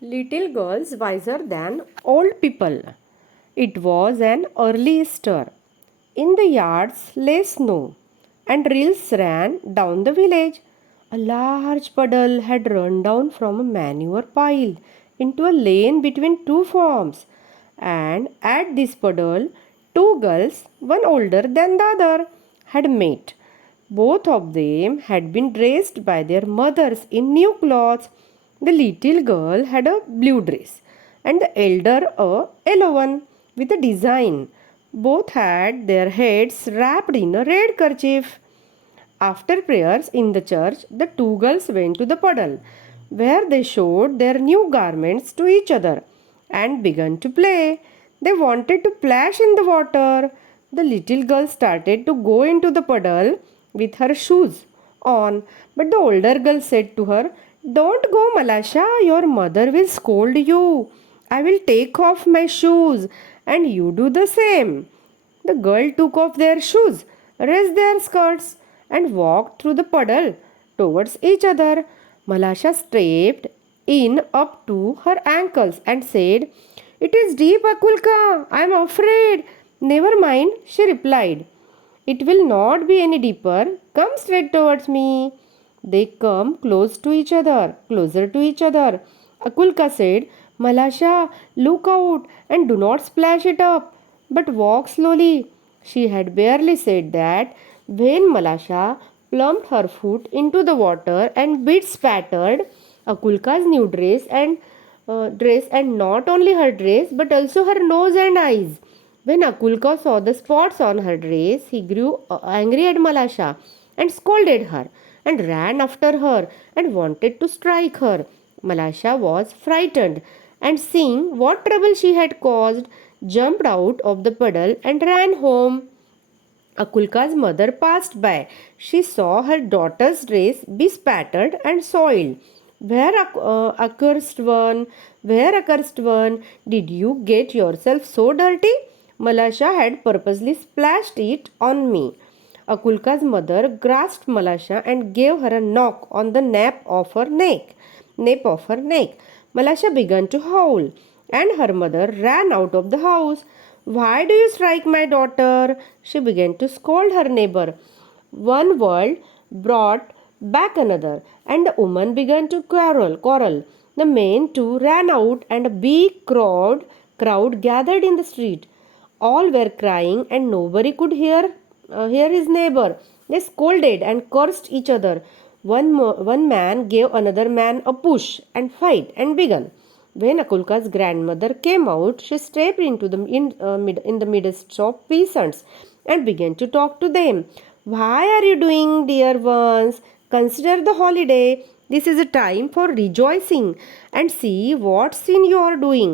Little girls wiser than old people. It was an early Easter. In the yards lay snow, and rills ran down the village. A large puddle had run down from a manure pile into a lane between two farms, and at this puddle, two girls, one older than the other, had met. Both of them had been dressed by their mothers in new clothes. The little girl had a blue dress and the elder a yellow one with a design. Both had their heads wrapped in a red kerchief. After prayers in the church, the two girls went to the puddle, where they showed their new garments to each other and began to play. They wanted to splash in the water. The little girl started to go into the puddle with her shoes on, but the older girl said to her, "Don't go, Malasha, your mother will scold you. I will take off my shoes and you do the same." The girl took off their shoes, raised their skirts, and walked through the puddle towards each other. Malasha stepped in up to her ankles and said, "It is deep, Akulka. I am afraid." "Never mind," she replied. "It will not be any deeper. Come straight towards me." They come closer to each other. Akulka said, "Malasha, look out and do not splash it up, but walk slowly." She had barely said that when Malasha plumped her foot into the water and bit spattered Akulka's new dress, and not only her dress but also her nose and eyes. When Akulka saw the spots on her dress, he grew angry at Malasha and scolded her and ran after her and wanted to strike her. Malasha was frightened and seeing what trouble she had caused, jumped out of the puddle and ran home. Akulka's mother passed by. She saw her daughter's dress bespattered and soiled. Accursed one, where accursed one, did you get yourself so dirty? Malasha had purposely splashed it on me." Akulka's mother grasped Malasha and gave her a knock on the nape of her neck. Malasha began to howl, and her mother ran out of the house. "Why do you strike my daughter?" she began to scold her neighbor. One word brought back another, and the woman began to quarrel. The men too ran out, and a big crowd gathered in the street. All were crying, and nobody could hear his neighbor. They scolded and cursed each other. One man gave another man a push, and fight and began. When Akulka's grandmother came out, she stepped into in the midst of peasants and began to talk to them. "Why are you doing, dear ones? Consider the holiday. This is a time for rejoicing, and see what sin you are doing."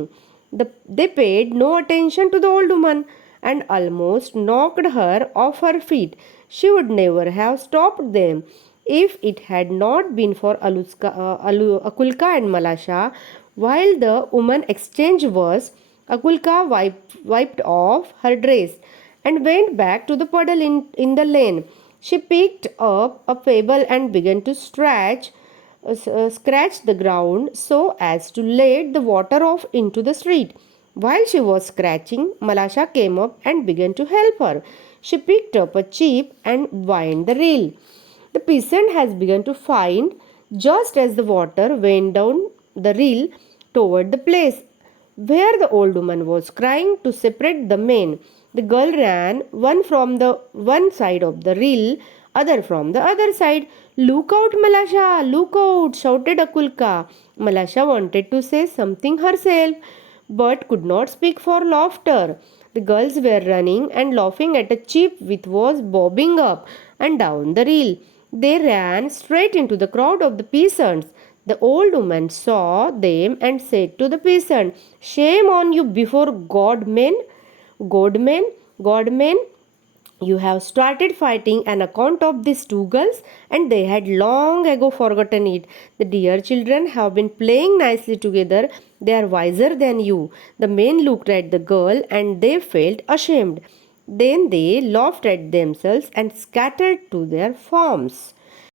They paid no attention to the old woman and almost knocked her off her feet. She would never have stopped them if it had not been for Akulka and Malasha. While the woman exchanged words, Akulka wiped off her dress and went back to the puddle in the lane. She picked up a pebble and began to scratch the ground so as to let the water off into the street. While she was scratching, Malasha came up and began to help her. She picked up a chip and wound the reel. The peasant has begun to find just as the water went down the reel toward the place where the old woman was crying to separate the men. The girl ran, one from the one side of the reel, other from the other side. "Look out, Malasha! Look out!" shouted Akulka. Malasha wanted to say something herself, but could not speak for laughter. The girls were running and laughing at a chip which was bobbing up and down the reel. They ran straight into the crowd of the peasants. The old woman saw them and said to the peasant, "Shame on you before God, men! God, men! You have started fighting an account of these two girls, and they had long ago forgotten it. The dear children have been playing nicely together. They are wiser than you." The men looked at the girl and they felt ashamed. Then they laughed at themselves and scattered to their farms.